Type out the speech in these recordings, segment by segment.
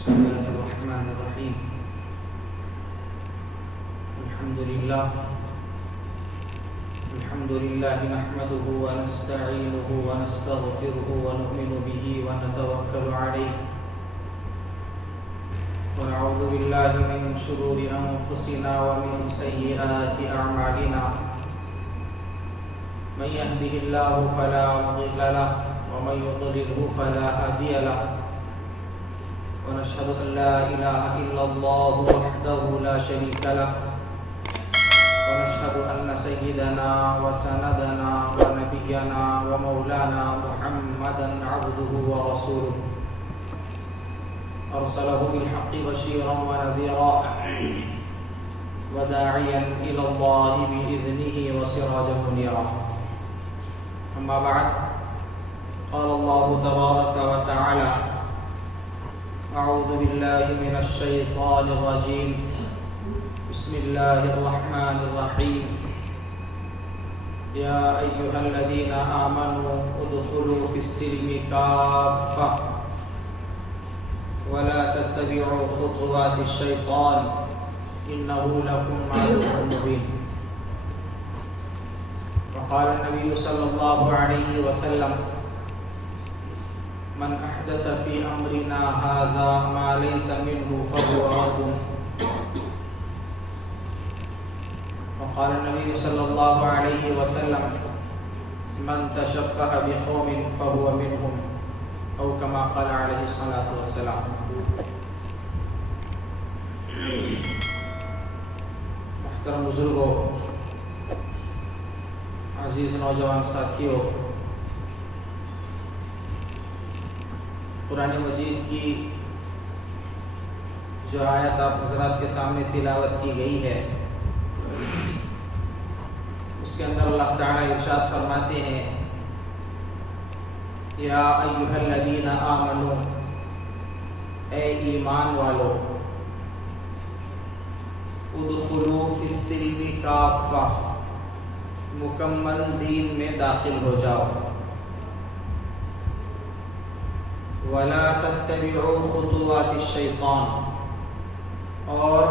بسم الله الرحمن الرحيم. الحمد لله نحمده ونستعينه ونستغفره ونؤمن به ونتوكل عليه ونعوذ بالله من شرور أنفسنا ومن سيئات أعمالنا. من يهده الله فلا مضل له ومن يضلله فلا هادي له. ونشهد أن لا إله إلا الله وحده لا شريك له. ونشهد أن سيدنا وسندنا ونبينا ومولانا محمدا عبده ورسوله أرسله بالحق بشيرا ونذيرا وداعيا إلى الله بإذنه وسراجا منيرا. أما بعد، قال الله تبارك وتعالى: أعوذ بالله من الشيطان الرجيم. بسم الله الرحمن الرحيم. يا أيها الذين آمنوا ادخلوا في السلم كافة ولا تتبعوا خطوات الشيطان إنه لكم عدو مبين. وقال النبي صلى الله عليه وسلم: من أحدث في أمرنا هذا ما ليس منه فهو رد. وقال النبي صلى الله عليه وسلم: من تشبه بقوم فهو منهم، أو كما قال عليه الصلاة والسلام. محترم بزرگوں، عزیز نوجوان ساتھیوں، قرآن مجید کی جو آیت آپ حضرات کے سامنے تلاوت کی گئی ہے، اس کے اندر اللہ تعالیٰ ارشاد فرماتے ہیں: یا ایھا الذین آمنو، اے ایمان والو، ادخلوا فی السلم کافہ، مکمل دین میں داخل ہو جاؤ، ولا تتبعوا خطوات الشیطان، اور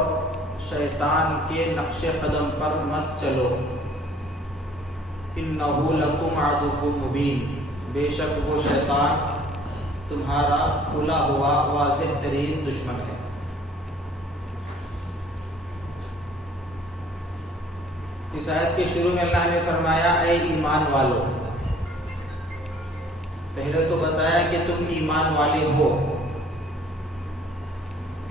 شیطان کے نقش قدم پر مت چلو، انہ لکم عدو مبین، بے شک وہ شیطان تمہارا کھلا ہوا واضح ترین دشمن ہے۔ اس آیت کے شروع میں اللہ نے فرمایا: اے ایمان والو۔ پہلے تو بتایا کہ تم ایمان والے ہو،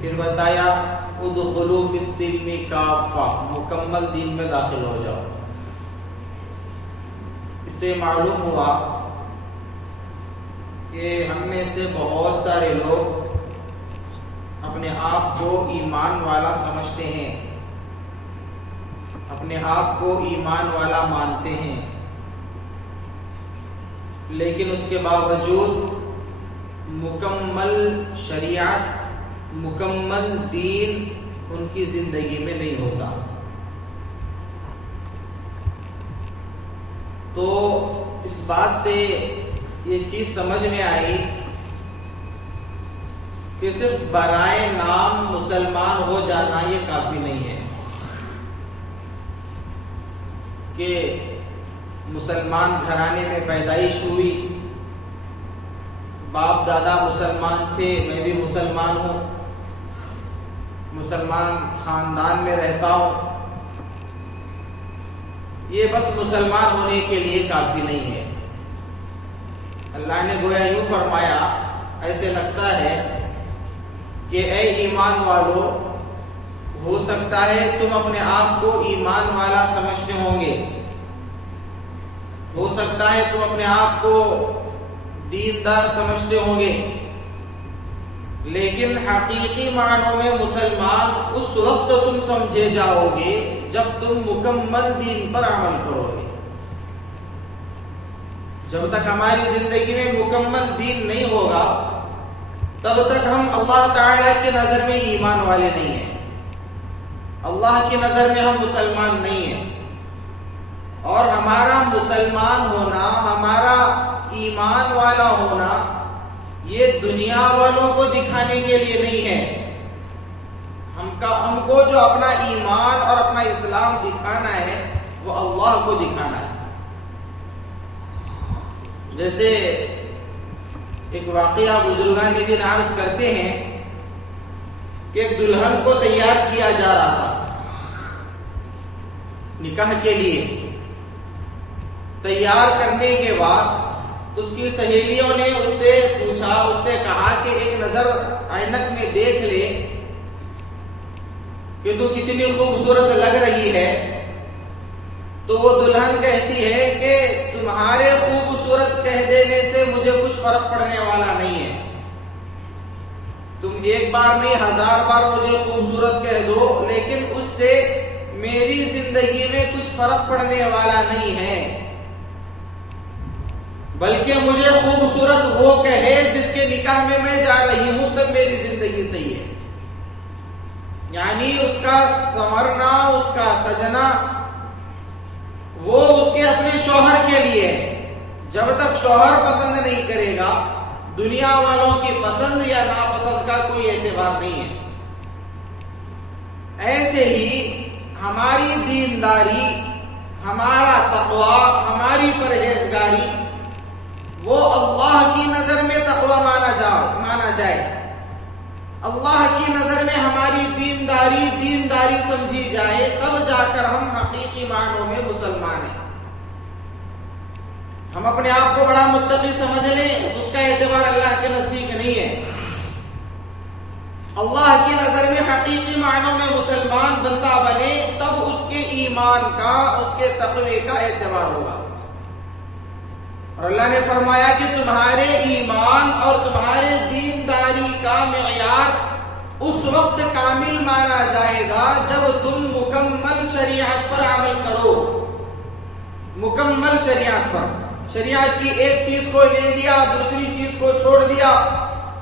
پھر بتایا ادخلوا فی السلم کافہ، مکمل دین میں داخل ہو جاؤ۔ اس سے معلوم ہوا کہ ہم میں سے بہت سارے لوگ اپنے آپ کو ایمان والا سمجھتے ہیں، اپنے آپ کو ایمان والا مانتے ہیں، لیکن اس کے باوجود مکمل شریعت، مکمل دین ان کی زندگی میں نہیں ہوتا۔ تو اس بات سے یہ چیز سمجھ میں آئی کہ صرف برائے نام مسلمان ہو جانا یہ کافی نہیں ہے، کہ مسلمان گھرانے میں پیدائش ہوئی، باپ دادا مسلمان تھے، میں بھی مسلمان ہوں، مسلمان خاندان میں رہتا ہوں، یہ بس مسلمان ہونے کے لیے کافی نہیں ہے۔ اللہ نے گویا یوں فرمایا، ایسے لگتا ہے کہ اے ایمان والو، ہو سکتا ہے تم اپنے آپ کو ایمان والا سمجھتے ہوں گے، ہو سکتا ہے تم اپنے آپ کو دیندار سمجھتے ہوں گے، لیکن حقیقی معنوں میں مسلمان اس وقت تم سمجھے جاؤ گے جب تم مکمل دین پر عمل کرو گے۔ جب تک ہماری زندگی میں مکمل دین نہیں ہوگا، تب تک ہم اللہ تعالیٰ کی نظر میں ایمان والے نہیں ہیں، اللہ کی نظر میں ہم مسلمان نہیں ہیں، اور ہمارا مسلمان ہونا، ہمارا ایمان والا ہونا، یہ دنیا والوں کو دکھانے کے لیے نہیں ہے. ہم کو جو اپنا ایمان اور اپنا اسلام دکھانا ہے وہ اللہ کو دکھانا ہے. جیسے ایک واقعہ بزرگان دین عرض کرتے ہیں کہ ایک دلہن کو تیار کیا جا رہا تھا نکاح کے لیے. تیار کرنے کے بعد اس کی سہیلیوں نے اس سے پوچھا، اس سے کہا کہ ایک نظر عینک میں دیکھ لے کہ تو کتنی خوبصورت لگ رہی ہے. تو وہ دلہن کہتی ہے کہ تمہارے خوبصورت کہہ دینے سے مجھے کچھ فرق پڑنے والا نہیں ہے. تم ایک بار نہیں 1000 بار مجھے خوبصورت کہہ دو، لیکن اس سے میری زندگی میں کچھ فرق پڑنے والا نہیں ہے. بلکہ مجھے خوبصورت وہ کہے جس کے نکاح میں میں جا رہی ہوں، تب میری زندگی صحیح ہے. یعنی اس کا سنورنا، اس کا سجنا وہ اس کے اپنے شوہر کے لیے ہے. جب تک شوہر پسند نہیں کرے گا، دنیا والوں کی پسند یا ناپسند کا کوئی اعتبار نہیں ہے. ایسے ہی ہماری دینداری، ہمارا تقوی، ہماری پرہیزگاری وہ اللہ کی نظر میں تقوی مانا جائے. اللہ کی نظر میں ہماری دینداری سمجھی جائے، تب جا کر ہم حقیقی معنوں میں مسلمان ہیں. ہم اپنے آپ کو بڑا متقی سمجھ لیں، اس کا اعتبار اللہ کے نزدیک نہیں ہے. اللہ کی نظر میں حقیقی معنوں میں مسلمان بندہ بنے، تب اس کے ایمان کا، اس کے تقوی کا اعتبار ہوگا. اور اللہ نے فرمایا کہ تمہارے ایمان اور تمہارے دینداری کا معیار اس وقت کامل مانا جائے گا جب تم مکمل شریعت پر عمل کرو. مکمل شریعت پر، شریعت کی ایک چیز کو لے لیا، دوسری چیز کو چھوڑ دیا.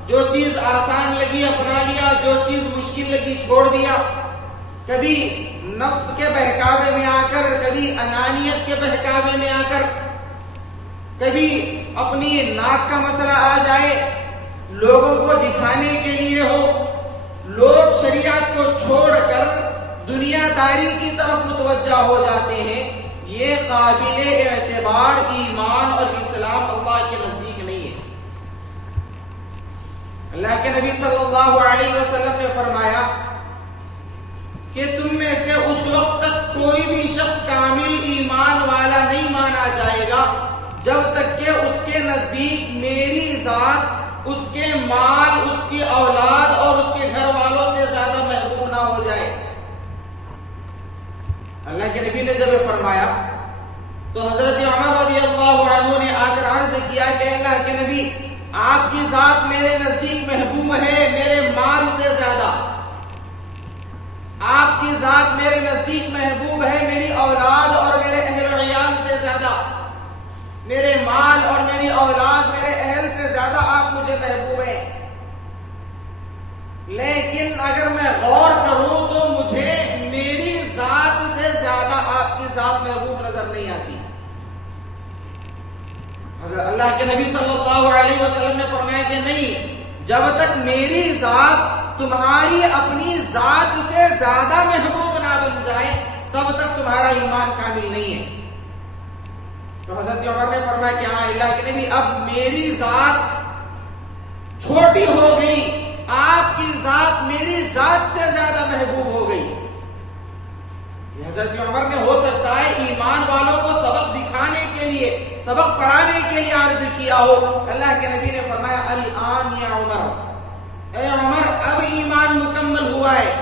جو چیز آسان لگی اپنا لیا، جو چیز مشکل لگی چھوڑ دیا. کبھی نفس کے بہکاوے میں آ کر، کبھی انانیت کے بہکاوے میں آ کر، کبھی اپنی ناک کا مسئلہ آ جائے، لوگوں کو دکھانے کے لیے ہو. لوگ شریعت کو چھوڑ کر دنیا داری کی طرف متوجہ ہو جاتے ہیں. یہ قابل اعتبار ایمان اور اسلام اللہ کے نزدیک نہیں ہے. اللہ کے نبی صلی اللہ علیہ وسلم نے فرمایا کہ تم میں سے اس وقت تک کوئی بھی شخص کامل ایمان والا نہیں مانا جائے گا جب تک کہ اس کے نزدیک میری ذات، اس کے مال، اس کی اولاد اور اس کے گھر والوں سے زیادہ محبوب نہ ہو جائے. اللہ کے نبی نے جب فرمایا تو حضرت عمر رضی اللہ عنہ نے آ کر عرض کیا کہ اللہ کے نبی، آپ کی ذات میرے نزدیک محبوب ہے میرے مال سے زیادہ. آپ کی ذات میرے نزدیک محبوب ہے میری اولاد اور میرے اہل و عیال سے زیادہ. میرے مال اور میری اولاد، میرے اہل سے زیادہ آپ مجھے محبوب ہیں. لیکن اگر میں غور کروں تو مجھے میری ذات سے زیادہ آپ کی ذات محبوب نظر نہیں آتی. حضرت اللہ کے نبی صلی اللہ علیہ وسلم نے فرمایا کہ نہیں، جب تک میری ذات تمہاری اپنی ذات سے زیادہ محبوب نہ بن جائے تب تک تمہارا ایمان کامل نہیں ہے. تو حضرت عمر نے فرمایا کہ ہاں اللہ کے نبی، اب میری ذات چھوٹی ہو گئی، آپ کی ذات میری ذات سے زیادہ محبوب ہو گئی. حضرت عمر نے ہو سکتا ہے ایمان والوں کو سبق دکھانے کے لیے، سبق پڑھانے کے لیے عرض کیا ہو. اللہ کے نبی نے فرمایا الآن یا عمر، اے عمر اب ایمان مکمل ہوا ہے،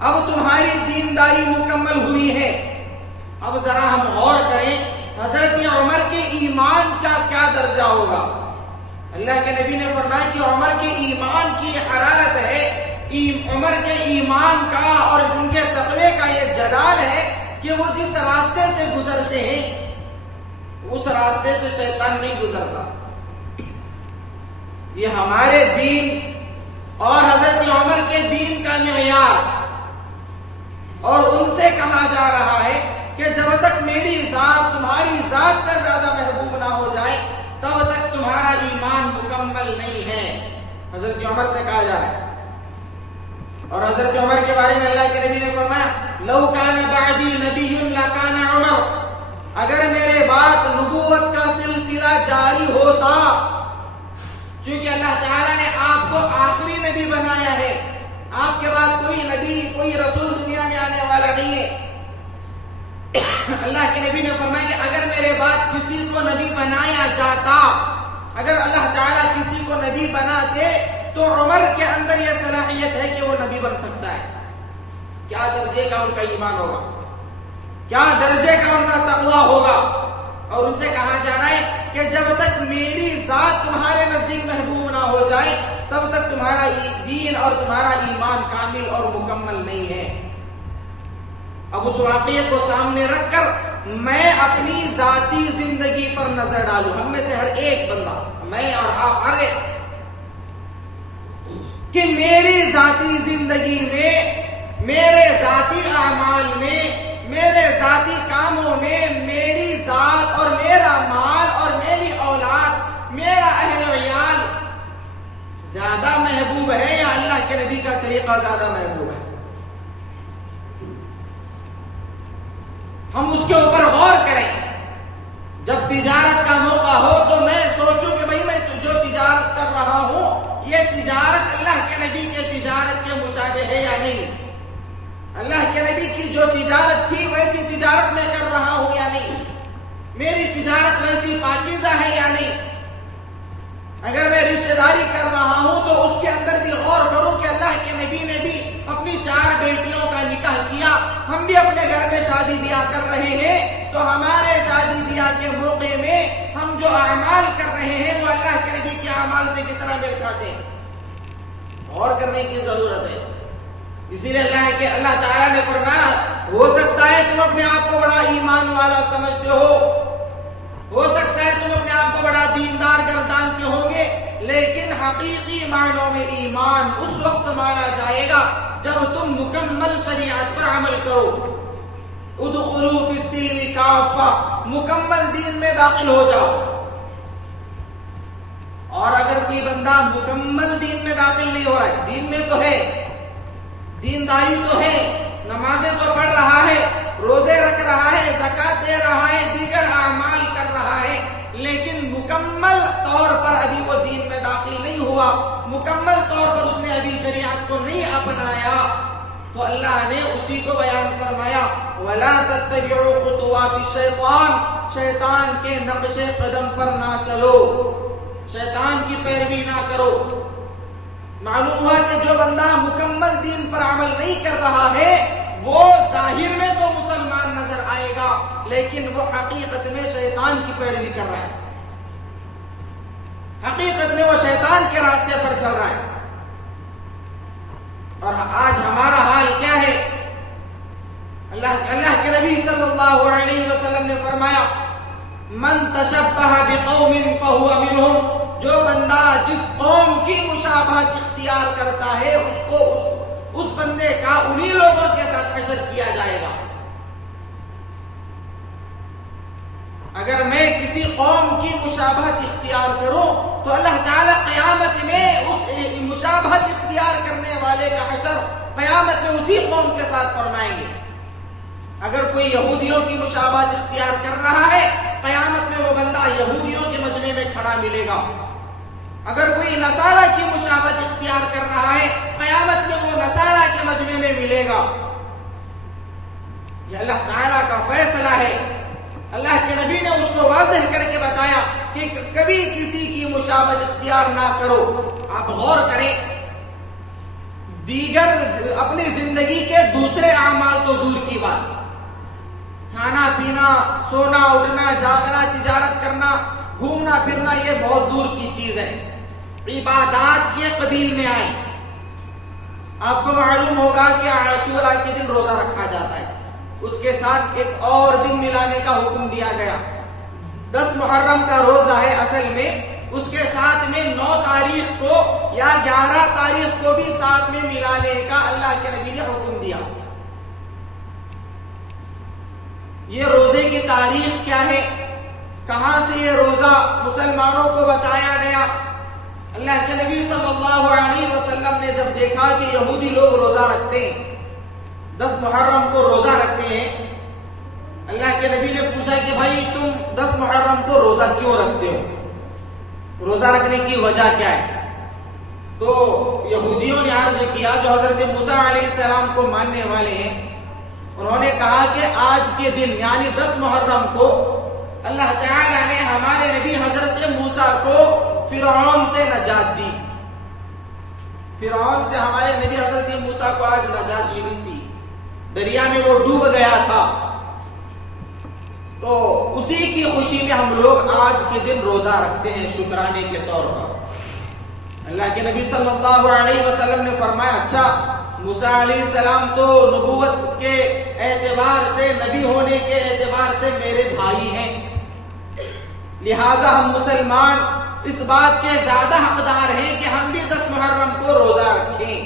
اب تمہاری دینداری مکمل ہوئی ہے. اب ذرا ہم غور کریں حضرت عمر کے ایمان کا کیا درجہ ہوگا. اللہ کے نبی نے فرمایا کہ عمر کے ایمان کی حرارت ہے، عمر کے ایمان کا اور ان کے تقوی کا یہ جلال ہے کہ وہ جس راستے سے گزرتے ہیں اس راستے سے شیطان نہیں گزرتا. یہ ہمارے دین اور حضرت عمر کے دین کا معیار، اور ان سے کہا جا رہا ہے کہ جب تک میری ذات تمہاری ذات سے زیادہ محبوب نہ ہو جائے تب تک تمہارا ایمان مکمل حضرت عمر سے کہا جا رہا ہے. اور حضرت عمر کے بارے میں اللہ کے نبی نے فرمایا لو کان بعدی نبی لکان عمر، اگر میرے بعد نبوت کا سلسلہ جاری ہوتا، چونکہ اللہ تعالیٰ نے آپ کو آخری نبی بنایا ہے، آپ کے بعد کوئی نبی کوئی رسول دنیا میں آنے والا نہیں ہے. اللہ کے نبی نے فرمایا کہ اگر میرے بعد کسی کو نبی بنایا جاتا، اگر اللہ تعالیٰ کسی کو نبی بناتے تو عمر کے اندر یہ صلاحیت ہے کہ وہ نبی بن سکتا ہے. کیا درجے کا ان کا ایمان ہوگا، کیا درجے کا ان کا تقویٰ ہوگا. اور ان سے کہا جا رہا ہے کہ جب تک میری ذات تمہارے نزدیک محبوب نہ ہو جائے تب تک تمہارا دین اور تمہارا ایمان کامل اور مکمل نہیں ہے. اب اس واقعے کو سامنے رکھ کر میں اپنی ذاتی زندگی پر نظر ڈالوں. ہم میں سے ہر ایک بندہ، میں اور آپ ہر ایک، کہ میری ذاتی زندگی میں، میرے ذاتی اعمال میں، میرے ذاتی کاموں میں میری ذات اور میرا مال اور میری اولاد، میرا اہل و عیال زیادہ محبوب ہے یا اللہ کے نبی کا طریقہ زیادہ محبوب ہے؟ ہم اس کے اوپر غور کریں. جب تجارت کا موقع ہو تو میں سوچوں کہ بھئی میں جو تجارت کر رہا ہوں یہ تجارت اللہ کے نبی کے تجارت کے مشابہ ہے یا نہیں، اللہ کے نبی کی جو تجارت تھی ویسی تجارت میں کر رہا ہوں یا نہیں، میری تجارت ویسی پاکیزہ ہے یا نہیں. اگر میں رشتہ داری کر رہا ہوں تو اس کے اندر بھی غور کروں کہ اللہ کے نبی نے بھی اپنی 4 بیٹیوں کا نکاح کیا، ہم بھی اپنے گھر میں شادی بیاہ کر رہے ہیں، تو ہمارے شادی بیاہ کے موقع میں ہم جو اعمال کر رہے ہیں وہ اللہ کے نبی کے اعمال سے کتنا میل کھاتے ہیں. غور کرنے کی ضرورت ہے. اسی لیے اللہ تعالیٰ نے فرمایا ہو سکتا ہے تم اپنے آپ کو بڑا ایمان والا سمجھتے ہو سکتا ہے تم اپنے آپ کو بڑا دیندار گردانتے ہوں گے، لیکن حقیقی معنوں میں ایمان اس وقت مانا جائے گا جب تم مکمل شریعت پر عمل کرو. ادخلوا فی السلم کافہ، مکمل دین میں داخل ہو جاؤ. اور اگر کوئی بندہ مکمل دین میں داخل نہیں ہو رہا ہے، دین میں تو ہے، دینداری تو ہے، نمازیں تو پڑھ رہا ہے، روزے رکھ رہا ہے، زکات دے رہا ہے، دیگر اعمال کر رہا ہے، لیکن مکمل طور پر ابھی وہ دین میں داخل نہیں ہوا، مکمل طور پر اس نے ابھی شریعت کو نہیں اپنایا، تو اللہ نے اسی کو بیان فرمایا وَلَا تَتَّبِعُوا خُطُوَاتِ الشَّيْطَانِ، شیطان کے نقش قدم پر نہ چلو، شیطان کی پیروی نہ کرو. معلوم ہوا کہ جو بندہ مکمل دین پر عمل نہیں کر رہا ہے وہ ظاہر میں تو مسلمان نظر آئے گا لیکن وہ حقیقت میں شیطان کی پیروی کر رہا ہے، حقیقت میں وہ شیطان کے راستے پر چل رہا ہے. اور آج ہمارا حال کیا ہے؟ اللہ کے نبی صلی اللہ علیہ وسلم نے فرمایا من تشبہ بقوم فہو منہم، جو بندہ جس قوم کی مشابہت اختیار کرتا ہے اس بندے کا انہی لوگوں کے ساتھ حشر کیا جائے گا. اگر میں کسی قوم کی مشابہت اختیار کروں تو اللہ تعالیٰ قیامت میں اس مشابہت اختیار کرنے والے کا حشر قیامت میں اسی قوم کے ساتھ فرمائیں گے. اگر کوئی یہودیوں کی مشابہت اختیار کر رہا ہے قیامت میں وہ بندہ یہودیوں کے مجمع میں کھڑا ملے گا. اگر کوئی نصارہ کی مشابہت اختیار کر رہا ہے قیامت میں وہ نصارہ کے مجمع میں ملے گا. یہ اللہ تعالیٰ کا فیصلہ ہے. اللہ کے نبی نے اس کو واضح کر کے بتایا کہ کبھی کسی کی مشابہت اختیار نہ کرو. آپ غور کریں، دیگر اپنی زندگی کے دوسرے اعمال تو دور کی بات، کھانا پینا، سونا اٹھنا، جاگنا، تجارت کرنا، گھومنا پھرنا یہ بہت دور کی چیز ہے. عبادات کے قبیل میں آئیں. آپ کو معلوم ہوگا کہ عاشوراء کے دن روزہ رکھا جاتا ہے، اس کے ساتھ ایک اور دن ملانے کا حکم دیا گیا. 10 محرم کا روزہ ہے اصل میں، اس کے ساتھ میں 9 تاریخ کو یا 11 تاریخ کو بھی ساتھ میں ملانے کا اللہ کے نبی نے حکم دیا. یہ روزے کی تاریخ کیا ہے؟ کہاں سے یہ روزہ مسلمانوں کو بتایا گیا؟ اللہ کے نبی صلی اللہ علیہ وسلم نے جب دیکھا کہ یہودی لوگ روزہ رکھتے ہیں، 10 محرم کو روزہ رکھتے ہیں، اللہ کے نبی نے پوچھا کہ بھائی تم 10 محرم کو روزہ کیوں رکھتے ہو؟ روزہ رکھنے کی وجہ کیا ہے؟ تو یہودیوں نے عرض کیا، جو حضرت موسیٰ علیہ السلام کو ماننے والے ہیں، انہوں نے کہا کہ آج کے دن یعنی 10 محرم کو اللہ تعالی نے ہمارے نبی حضرت موسیٰ کو فرعون سے نجات دی. فرعون سے ہمارے نبی حضرت موسیٰ کو آج نجات ملی تھی، دریا میں وہ ڈوب گیا تھا. تو اسی کی خوشی میں ہم لوگ آج کے دن روزہ رکھتے ہیں شکرانے کے طور پر. اللہ کے نبی صلی اللہ علیہ وسلم نے فرمایا، اچھا موسیٰ علیہ السلام تو نبوت کے اعتبار سے، نبی ہونے کے اعتبار سے میرے بھائی ہیں، لہٰذا ہم مسلمان اس بات کے زیادہ حقدار ہیں کہ ہم بھی 10 محرم کو روزہ رکھیں.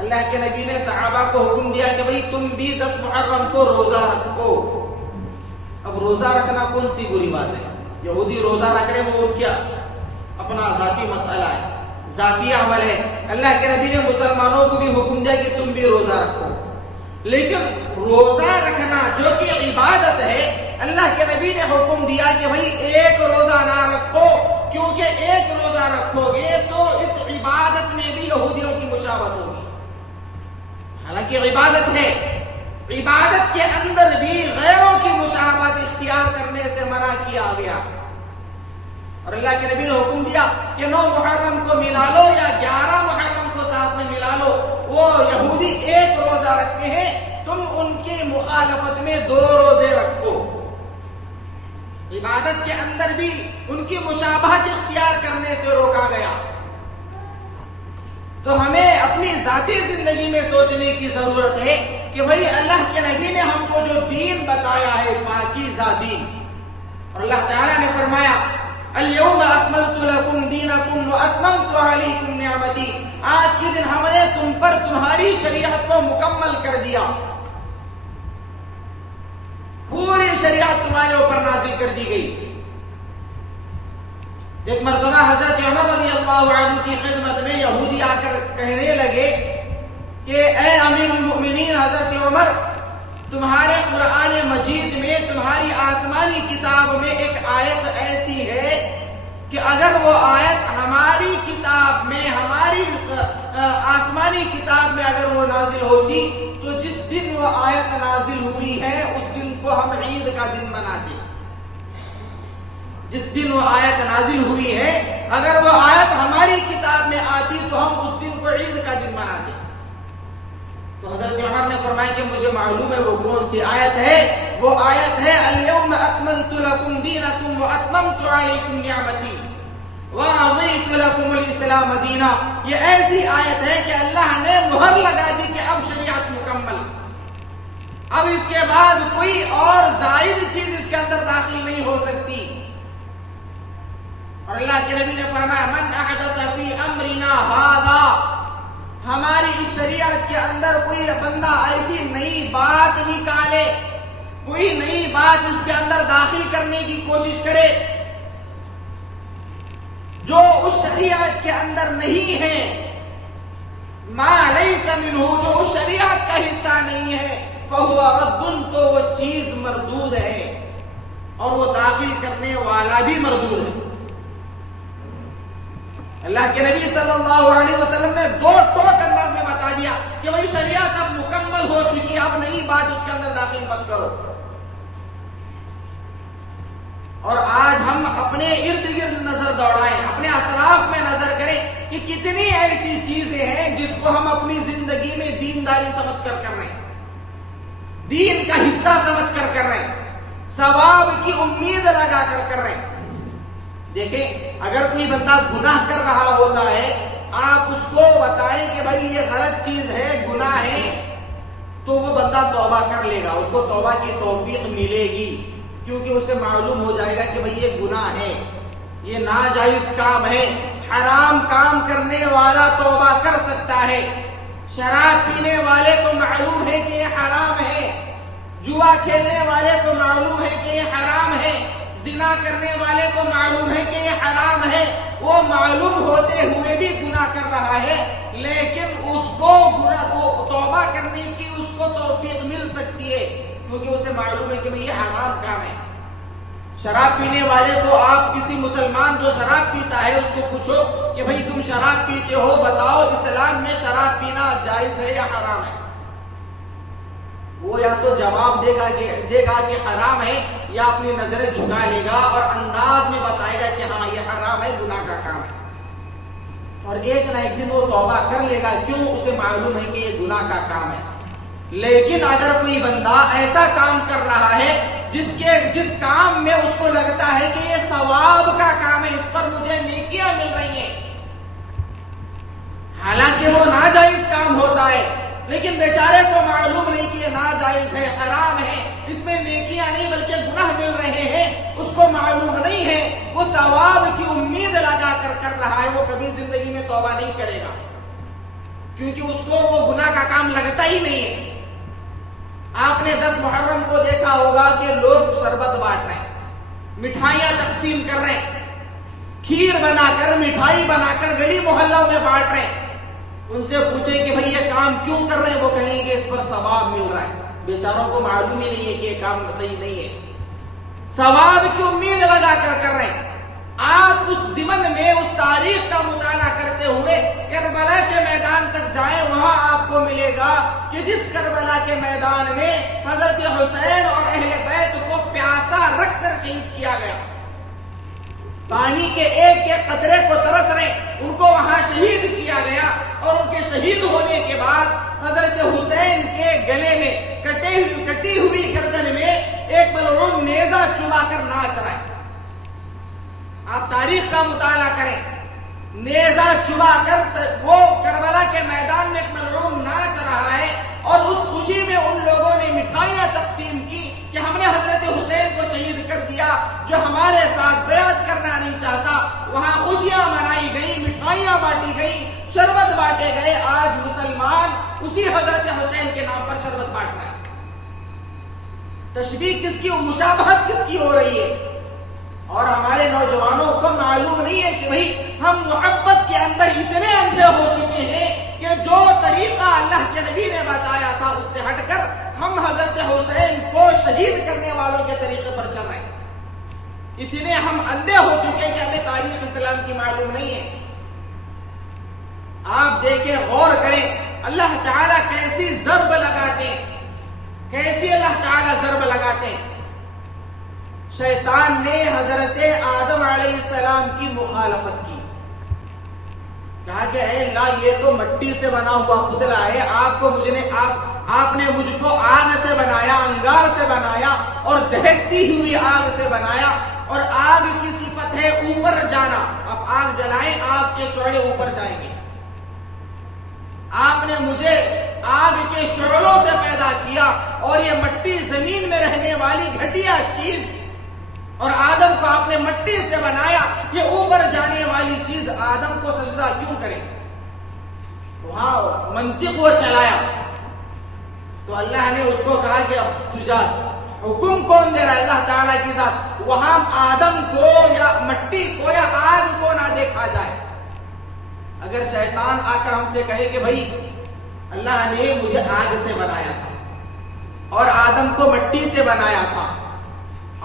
اللہ کے نبی نے صحابہ کو حکم دیا کہ بھئی تم بھی 10 محرم کو روزہ رکھو. اب روزہ رکھنا کون سی بری بات ہے؟ یہودی روزہ رکھنے میں وہ کیا اپنا ذاتی مسئلہ ہے، ذاتی عمل ہے. اللہ کے نبی نے مسلمانوں کو بھی حکم دیا کہ تم بھی روزہ رکھو. لیکن روزہ رکھنا جو کہ عبادت ہے، اللہ کے نبی نے حکم دیا کہ بھئی ایک روزہ نہ رکھو، کیونکہ ایک روزہ رکھو گے تو اس عبادت میں بھی یہودیوں کی مشابہت ہوگی. حالانکہ عبادت ہے، عبادت کے اندر بھی غیروں کی مشابہت اختیار کرنے سے منع کیا گیا. اور اللہ کے نبی نے حکم دیا کہ 9 محرم کو ملا لو یا 11 محرم کو ساتھ میں ملا لو. وہ یہودی ایک روزہ رکھتے ہیں، تم ان کی مخالفت میں 2 روزے رکھو. عبادت کے اندر بھی ان کی مشابہت اختیار کرنے سے روکا گیا. تو ہمیں اپنی ذاتی زندگی میں سوچنے کی ضرورت ہے کہ بھئی اللہ کے نبی نے ہم کو جو دین بتایا ہے پاکیزہ دین، اور اللہ تعالیٰ نے فرمایا اليوم اکملت لکم دینکم واتممت علیکم نعمتی، آج کے دن ہم نے تم پر تمہاری شریعت کو مکمل کر دیا، پوری شریعت تمہارے اوپر نازل کر دی گئی. ایک مرتبہ حضرت عمر رضی اللہ عنہ کی خدمت میں یہودی آ کر کہنے لگے کہ اے امیر المؤمنین حضرت عمر، تمہارے قرآن مجید میں، تمہاری آسمانی کتاب میں ایک آیت ایسی ہے کہ اگر وہ آیت ہماری کتاب میں، ہماری آسمانی کتاب میں اگر وہ نازل ہوتی تو جس دن وہ آیت نازل ہوئی ہے اس دن کو ہم عید کا دن مناتے. جس دن وہ آیت نازل ہوئی ہے اگر وہ آیت ہماری کتاب میں آتی تو ہم اس دن کو عید کا دن مناتے. تو حضرت عمر نے فرمایا کہ مجھے معلوم ہے وہ کون سی آیت ہے. وہ آیت ہے اليوم اکملت لکم دینکم واتممت علیکم نعمتی ورضیت لکم الاسلام دینا. یہ ایسی آیت ہے کہ اللہ نے مہر لگا دی کہ اب شریعت مکمل، اب اس کے بعد کوئی اور زائد چیز اس کے اندر داخل نہیں ہو سکتی. اور اللہ کے نبی نے فرمایا من احدث فی امرنا ھذا، ہماری اس شریعت کے اندر کوئی بندہ ایسی نئی بات نکالے، کوئی نئی بات اس کے اندر داخل کرنے کی کوشش کرے جو اس شریعت کے اندر نہیں ہے، ما لیس منہ، جو اس شریعت کا حصہ نہیں ہے، فہو رد، تو وہ چیز مردود ہے اور وہ داخل کرنے والا بھی مردود ہے. اللہ کے نبی صلی اللہ علیہ وسلم نے 2 ٹوک انداز میں بتا دیا کہ وہی شریعت اب مکمل ہو چکی ہے، اب نئی بات اس کے اندر داخل مت کرو. اور آج ہم اپنے ارد گرد نظر دوڑائیں، اپنے اطراف میں نظر کریں کہ کتنی ایسی چیزیں ہیں جس کو ہم اپنی زندگی میں دینداری سمجھ کر کر رہے ہیں، دین کا حصہ سمجھ کر کر رہے ہیں، ثواب کی امید لگا کر کر رہے ہیں. دیکھیں اگر کوئی بندہ گناہ کر رہا ہوتا ہے، آپ اس کو بتائیں کہ بھائی یہ غلط چیز ہے، گناہ ہے، تو وہ بندہ توبہ کر لے گا، اس کو توبہ کی توفیق ملے گی، کیونکہ اسے معلوم ہو جائے گا کہ بھائی یہ گناہ ہے، یہ ناجائز کام ہے. حرام کام کرنے والا توبہ کر سکتا ہے، شراب پینے والے کو معلوم ہے کہ یہ حرام ہے، جوا کھیلنے والے کو معلوم ہے کہ یہ حرام ہے، زنا کرنے والے کو معلوم ہے کہ یہ حرام ہے. وہ معلوم ہو رہا ہے لیکن اس کو توبہ کرنے کی اس کو توفیق مل سکتی ہے، کیونکہ اسے معلوم ہے کہ یہ حرام کام ہے۔ شراب پینے والے کو آپ کسی مسلمان جو شراب پیتا ہے اس کو پوچھو کہ بھئی تم شراب پیتے ہو، بتاؤ اسلام میں شراب پینا جائز ہے یا حرام ہے؟ وہ یا تو جواب دے گا کہ حرام ہے، یا اپنی نظریں جھکا لے گا اور انداز میں بتائے گا کہ ہاں یہ حرام ہے، گناہ کا کام ہے، اور ایک نہ ایک دن وہ توبہ کر لے گا، کیوں؟ اسے معلوم ہے کہ یہ گناہ کا کام ہے۔ لیکن اگر کوئی بندہ ایسا کام کر رہا ہے جس کام میں اس کو لگتا ہے کہ یہ ثواب کا کام ہے، اس پر مجھے نیکیاں مل رہی ہیں، حالانکہ وہ ناجائز کام ہوتا ہے، لیکن بیچارے کو معلوم نہیں کہ یہ ناجائز ہے، حرام ہے، اس میں نیکیاں نہیں بلکہ گناہ مل رہے ہیں، اس کو معلوم نہیں ہے، وہ ثواب کی امید لگا کر رہا ہے، وہ کبھی زندگی میں توبہ نہیں کرے گا، کیونکہ اس کو وہ گناہ کا کام لگتا ہی نہیں ہے۔ آپ نے 10 محرم کو دیکھا ہوگا کہ لوگ شربت بانٹ رہے ہیں، مٹھائیاں تقسیم کر رہے ہیں، کھیر بنا کر، مٹھائی بنا کر گلی محلوں میں بانٹ رہے ہیں۔ ان سے پوچھیں کہ بھئی یہ کام کیوں کر رہے ہیں، وہ کہیں گے اس پر ثواب مل رہا ہے۔ بیچاروں کو معلوم ہی نہیں ہے کہ یہ کام صحیح نہیں ہے، ثواب کی امید لگا کر رہے ہیں۔ آپ اس ضمن میں اس تاریخ کا مطالعہ کرتے ہوئے کربلا کے میدان تک جائیں، وہاں آپ کو ملے گا کہ جس کربلا کے میدان میں حضرت حسین اور اہل بیت کو پیاسا رکھ کر شہید کیا گیا، پانی کے ایک ایک قطرے کو ترس رہے، ان کو وہاں شہید کیا گیا، اور ان کے شہید ہونے کے بعد حضرت حسین کے گلے میں کٹی ہوئی گردن میں ایک ملعون نیزہ چبا کر ناچ رہا ہے۔ آپ تاریخ کا مطالعہ کریں، نیزہ چبا کر وہ کربلا کے میدان میں ایک ملعون ناچ رہا ہے، اور اس خوشی میں ان لوگوں نے مٹھائیاں تقسیم کی کہ ہم نے حضرت حسین کو شہید کر دیا، جو ہمارے ساتھ بیعت کرنا نہیں چاہتا۔ وہاں خوشیاں منائی گئی، مٹھائیاں بانٹی گئی، شربت بانٹے گئے۔ آج مسلمان اسی حضرت حسین کے نام پر شربت بانٹ رہا ہے۔ تشبیہ کس کی، مشابہت کس کی ہو رہی ہے؟ اور ہمارے نوجوانوں کو معلوم نہیں ہے کہ بھئی ہم محبت کے اندر اتنے اندھے ہو چکے ہیں کہ جو طریقہ اللہ کے نبی نے بتایا تھا اس سے ہٹ کر ہم حضرت حسین کو شہید کرنے والوں کے طریقے پر چل رہے ہیں۔ اتنے ہم اندھے ہو چکے کہ ہمیں تاریخ اسلام کی معلوم نہیں ہے۔ آپ دیکھیں، غور کریں، اللہ تعالیٰ کیسی ضرب لگاتے ہیں، کیسی اللہ تعالیٰ ضرب لگاتے ہیں۔ شیطان نے حضرت آدم علیہ السلام کی مخالفت کی، کہا کہ اے اللہ یہ تو مٹی سے بنا ہوا پتلا ہے، آپ نے مجھ کو آگ سے بنایا، انگار سے بنایا، اور دہکتی ہوئی آگ سے بنایا، اور آگ کی صفت ہے اوپر جانا۔ اب آگ جلائیں، آگ کے شعلے اوپر جائیں گے۔ آپ نے مجھے آگ کے شعلوں سے پیدا کیا، اور یہ مٹی زمین میں رہنے والی گھٹیا چیز، اور آدم کو آپ نے مٹی سے بنایا، یہ اوپر جانے والی چیز آدم کو سجدہ کیوں کرے؟ وہاں منطق وہ چلایا، تو اللہ نے اس کو کہا کہ اب تجھا حکم کون دے رہا ہے؟ اللہ تعالیٰ کی ذات۔ وہاں آدم کو یا مٹی کو یا آگ کو نہ دیکھا جائے۔ اگر شیطان آ کر ہم سے کہے کہ بھائی اللہ نے مجھے آگ سے بنایا تھا اور آدم کو مٹی سے بنایا تھا،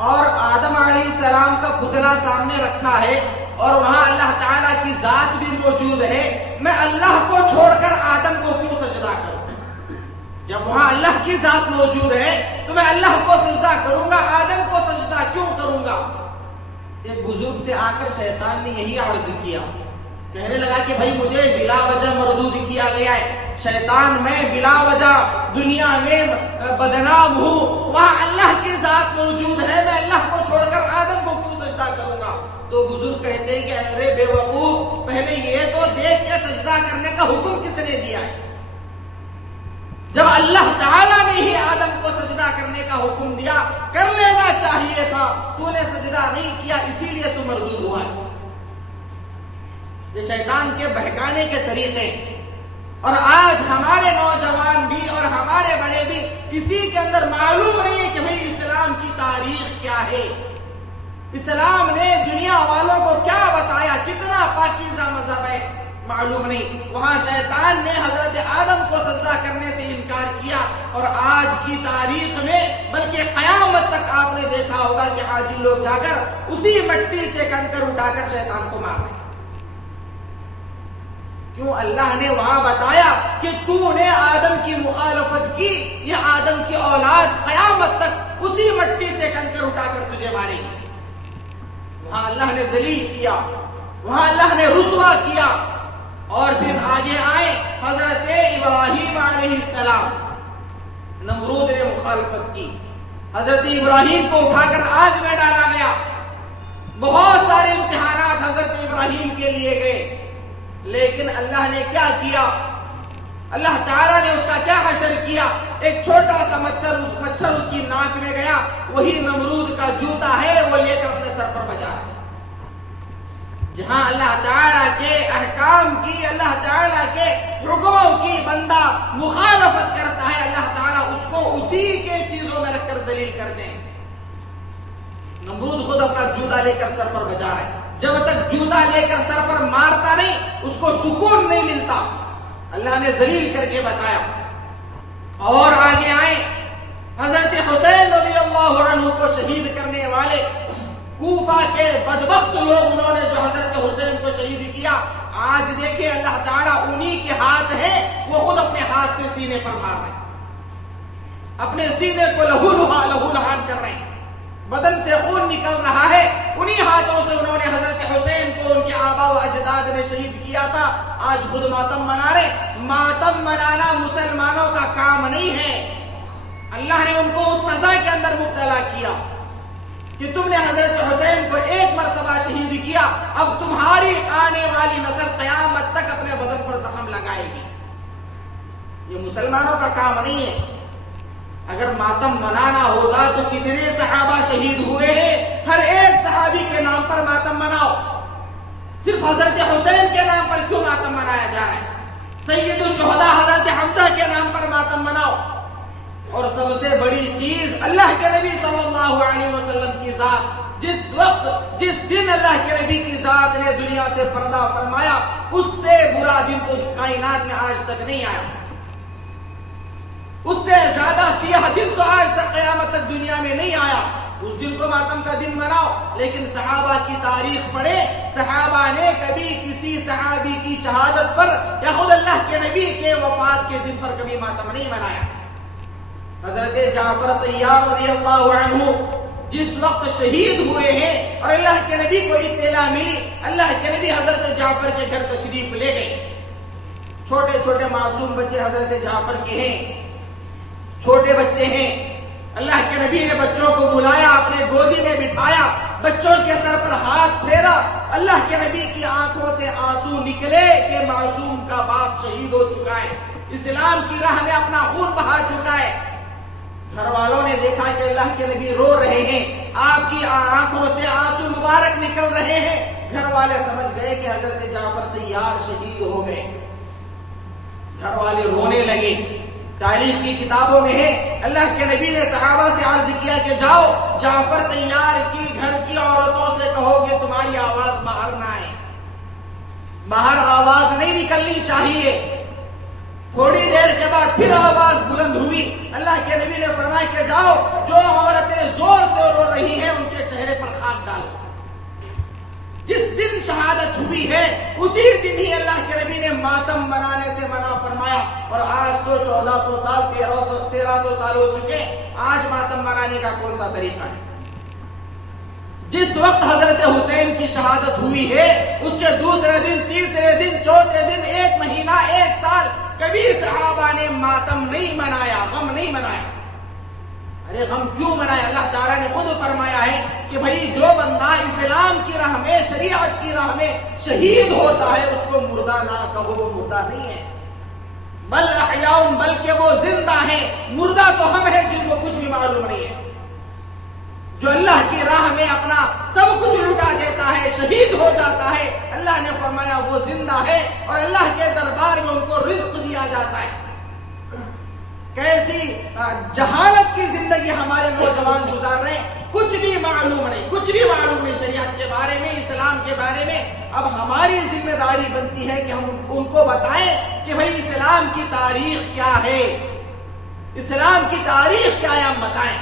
اور آدم علیہ السلام کا پتلا سامنے رکھا ہے، اور وہاں اللہ تعالیٰ کی ذات بھی موجود ہے، میں اللہ کو چھوڑ کر آدم کو کیوں سجدہ کروں؟ جب وہاں اللہ کی ذات موجود ہے تو میں اللہ کو سجدہ کروں گا، آدم کو سجدہ کیوں کروں گا؟ ایک بزرگ سے آ کر شیطان نے یہی عرض کیا، کہنے لگا کہ بھائی مجھے بلا وجہ مردود کیا گیا ہے، شیطان میں بلا وجہ دنیا میں بدنام ہوں، وہاں اللہ کی ذات موجود ہے، میں اللہ کو چھوڑ کر آدم کو کیوں سجدہ کروں گا؟ تو بزرگ کہتے ہیں کہ ارے بے وقوف، پہلے یہ تو دیکھ کے سجدہ کرنے کا حکم کس نے دیا ہے؟ جب اللہ تعالیٰ نے ہی آدم کو سجدہ کرنے کا حکم دیا، کر لینا چاہیے تھا، تو نے سجدہ نہیں کیا، اسی لیے تو مردود ہوا ہے۔ یہ شیطان کے بہکانے کے طریقے، اور آج ہمارے نوجوان بھی اور ہمارے بڑے بھی کسی کے اندر معلوم نہیں ہے کہ بھئی اسلام کی تاریخ کیا ہے، اسلام نے دنیا والوں کو کیا بتایا، کتنا پاکیزہ مذہب ہے، معلوم نہیں. وہاں شیطان نے حضرت آدم کو سجدہ کرنے سے انکار کیا اور آج کی تاریخ میں بلکہ قیامت تک آپ نے دیکھا ہوگا کہ حاجی لوگ جا کر اسی مٹی سے کنکر اٹھا کر شیطان کو مار رہے ہیں. کیوں؟ اللہ نے وہاں بتایا کہ تو نے آدم کی مخالفت کی، یہ آدم کی اولاد قیامت تک اسی مٹی سے کنکر اٹھا کر تجھے مارے گی. وہاں اللہ نے ذلیل کیا، وہاں اللہ نے رسوا کیا. اور پھر آگے آئے حضرت ابراہیم علیہ السلام. نمرود نے مخالفت کی، حضرت ابراہیم کو اٹھا کر آگ میں ڈالا گیا. بہت سارے امتحانات حضرت ابراہیم کے لیے گئے، لیکن اللہ نے کیا کیا؟ اللہ تعالیٰ نے اس کا کیا حشر کیا؟ ایک چھوٹا سا مچھر اس کی ناک میں گیا، وہی نمرود کا جوتا ہے، وہ لے کر اپنے سر پر بجا رہا ہے. جہاں اللہ تعالیٰ کے احکام کی، اللہ تعالیٰ کے حکموں کی بندہ مخالفت کرتا ہے، اللہ تعالیٰ اس کو اسی کے چیزوں میں رکھ کر ذلیل کر دیں. نمرود خود اپنا جوتا لے کر سر پر بجا رہا ہے. جب تک جوتا لے کر سر پر مارتا نہیں اس کو سکون نہیں ملتا. اللہ نے ذلیل کر کے بتایا. اور آگے آئے حضرت حسین رضی اللہ عنہ کو شہید کرنے والے کوفہ کے بدبخت لوگ، انہوں نے جو حضرت حسین کو شہید کیا، آج دیکھیں اللہ تعالیٰ انہی کے ہاتھ ہے، وہ خود اپنے ہاتھ سے سینے پر مار رہے ہیں، اپنے سینے کو لہو لہان کر رہے ہیں، بدن سے خون نکل رہا ہے. انہی ہاتھوں سے انہوں نے حضرت حسین کو ان کے آبا و اجداد نے شہید کیا تھا. آج خود ماتم منا رہے. ماتم منانا مسلمانوں کا کام نہیں ہے. اللہ نے ان کو اس سزا کے اندر مبتلا کیا کہ تم نے حضرت حسین کو ایک مرتبہ شہید کیا، اب تمہاری آنے والی نسل قیامت تک اپنے بدن پر زخم لگائے گی. یہ مسلمانوں کا کام نہیں ہے. اگر ماتم منانا ہوگا تو کتنے صحابہ شہید ہوئے ہیں، ہر ایک صحابی کے نام پر ماتم مناؤ. صرف حضرت حسین کے نام پر کیوں ماتم منایا جا رہا ہے؟ سید الشہداء حضرت حمزہ کے نام پر ماتم مناؤ. اور سب سے بڑی چیز اللہ کے نبی صلی اللہ علیہ وسلم کی ذات، جس دن اللہ کے نبی کی ذات نے دنیا سے پردہ فرمایا، اس سے برا دن تو کائنات میں آج تک نہیں آیا. اس سے زیادہ سیاہ دن تو آج تک قیامت تک دنیا میں نہیں آیا. اس دن کو ماتم کا دن مناؤ. لیکن صحابہ کی تاریخ پڑھے، صحابہ نے کبھی کسی صحابی کی شہادت پر یا خود اللہ کے نبی کے وفات کے دن پر کبھی ماتم نہیں منایا. حضرت جعفر طیار رضی اللہ عنہ جس وقت شہید ہوئے ہیں اور اللہ کے نبی کو اطلاع ملی، اللہ کے نبی حضرت جعفر کے گھر تشریف لے گئے. چھوٹے چھوٹے معصوم بچے حضرت جعفر کے ہیں، چھوٹے بچے ہیں. اللہ کے نبی نے بچوں کو بلایا، اپنے گودی میں بٹھایا، بچوں کے سر پر ہاتھ پھیرا. اللہ کے نبی کی آنکھوں سے آنسو نکلے کہ معصوم کا باپ شہید ہو چکا ہے، اسلام کی راہ میں اپنا خون بہا چکا ہے. گھر والوں نے دیکھا کہ اللہ کے نبی رو رہے ہیں، آپ کی آنکھوں سے آنسو مبارک نکل رہے ہیں. گھر والے سمجھ گئے کہ حضرت جعفر طیار شہید ہو گئے. گھر والے رونے لگے. تاریخ کی کتابوں میں ہے اللہ کے نبی نے صحابہ سے عرض کیا کہ جاؤ جعفر طیار کی گھر کی عورتوں سے کہو کہ تمہاری آواز باہر نہ آئے، باہر آواز نہیں نکلنی چاہیے. تھوڑی دیر کے بعد پھر آواز بلند ہوئی. اللہ کے نبی نے فرمایا کہ جاؤ جو عورتیں زور سے رو رہی ہیں ان کے چہرے پر خاک ڈالو. جس دن شہادت ہوئی ہے اسی دن ہی اللہ کے نبی نے ماتم منانے سے منع فرمایا. اور آج تو 1400 سال 1300 سال ہو چکے، آج ماتم منانے کا کون سا طریقہ ہے؟ جس وقت حضرت حسین کی شہادت ہوئی ہے اس کے دوسرے دن، تیسرے دن، چوتھے دن، ایک مہینہ، ایک سال کبھی صحابہ نے ماتم نہیں منایا، غم نہیں منایا. ارے غم کیوں منائے؟ اللہ تعالیٰ نے خود فرمایا ہے کہ بھئی جو بندہ اسلام کی راہ میں، شریعت کی راہ میں شہید ہوتا ہے اس کو مردہ نہ کہو، وہ مردہ نہیں ہے. بل احیاء، بلکہ وہ زندہ ہیں. مردہ تو ہم ہیں جن کو کچھ بھی معلوم نہیں ہے، جو اللہ کی راہ میں اپنا سب کچھ لٹا دیتا ہے، شہید ہو جاتا ہے. اللہ نے فرمایا وہ زندہ ہے اور اللہ کے دربار میں ان کو رزق دیا جاتا ہے. کیسی جہالت کی زندگی ہمارے نوجوان گزار رہے ہیں، کچھ بھی معلوم نہیں، کچھ بھی معلوم نہیں شریعت کے بارے میں، اسلام کے بارے میں. اب ہماری ذمہ داری بنتی ہے کہ ہم ان کو بتائیں کہ بھئی اسلام کی تاریخ کیا ہے، اسلام کی تاریخ کیا ہے، ہم بتائیں۔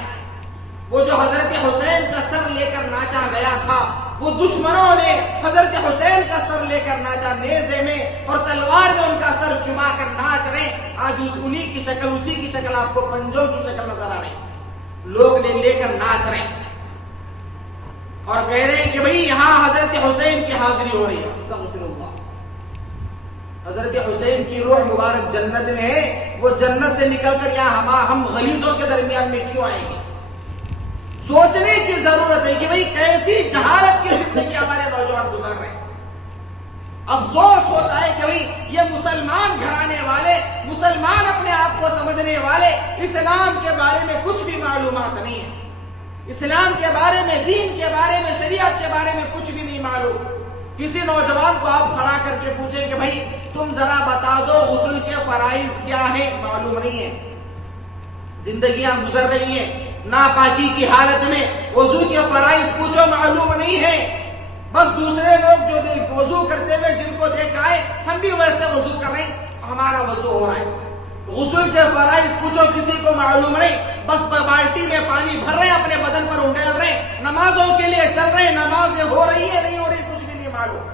وہ جو حضرت حسین کا سر لے کر ناچا گیا تھا، وہ دشمنوں نے حضرت حسین کا سر لے کر ناچا، نیزے میں اور تلوار میں ان کا سر چما کر ناچ رہے ہیں۔ آج انہی کی شکل، اسی کی شکل آپ کو پنجوں کی شکل نظر آ رہی ہے، لوگ نے لے کر ناچ رہے ہیں اور کہہ رہے ہیں کہ بھئی یہاں حضرت حسین کی حاضری ہو رہی ہے۔ استغفر اللہ، حضرت حسین کی روح مبارک جنت میں ہے، وہ جنت سے نکل کر یہاں ہم غلیظوں کے درمیان میں کیوں آئیں گے؟ سوچنے کی ضرورت ہے کہ بھئی کیسی جہالت کی زندگی ہمارے نوجوان گزار رہے ہیں۔ افسوس ہوتا ہے کہ بھئی یہ مسلمان گھرانے والے، مسلمان اپنے آپ کو سمجھنے والے، اسلام کے بارے میں کچھ بھی معلومات نہیں ہے، اسلام کے بارے میں، دین کے بارے میں، شریعت کے بارے میں کچھ بھی نہیں معلوم۔ کسی نوجوان کو آپ کھڑا کر کے پوچھیں کہ بھئی تم ذرا بتا دو غسل کے فرائض کیا ہیں، معلوم نہیں ہے۔ زندگیاں گزر رہی ہیں ناپاکی کی حالت میں، وضو کے فرائض پوچھو معلوم نہیں ہے۔ بس دوسرے لوگ جو وضو کرتے ہوئے جن کو دیکھا ہے، ہم بھی ویسے وضو کر رہے ہیں، ہمارا وضو ہو رہا ہے۔ غسل کے فرائض پوچھو کسی کو معلوم نہیں، بس بالٹی میں پانی بھر رہے ہیں، اپنے بدن پر انڈیل رہے ہیں، نمازوں کے لیے چل رہے ہیں، نمازیں ہو رہی ہے نہیں ہو رہی کچھ بھی نہیں معلوم۔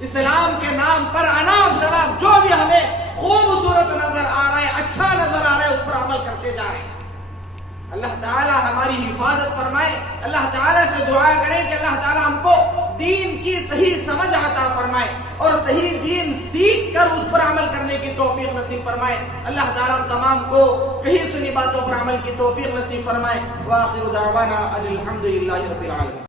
اسلام کے نام پر انام شراب جو بھی ہمیں خوبصورت نظر آ رہا ہے، اچھا نظر آ رہا ہے، اس پر عمل کرتے جا رہے ہیں۔ اللہ تعالیٰ ہماری حفاظت فرمائے، اللہ تعالیٰ سے دعا کریں کہ اللہ تعالیٰ ہم کو دین کی صحیح سمجھ عطا فرمائے اور صحیح دین سیکھ کر اس پر عمل کرنے کی توفیق نصیب فرمائے۔ اللہ تعالیٰ ہم تمام کو کہی سنی باتوں پر عمل کی توفیق نصیب فرمائے۔ وآخر دعوانا ان الحمد للہ رب العالمین۔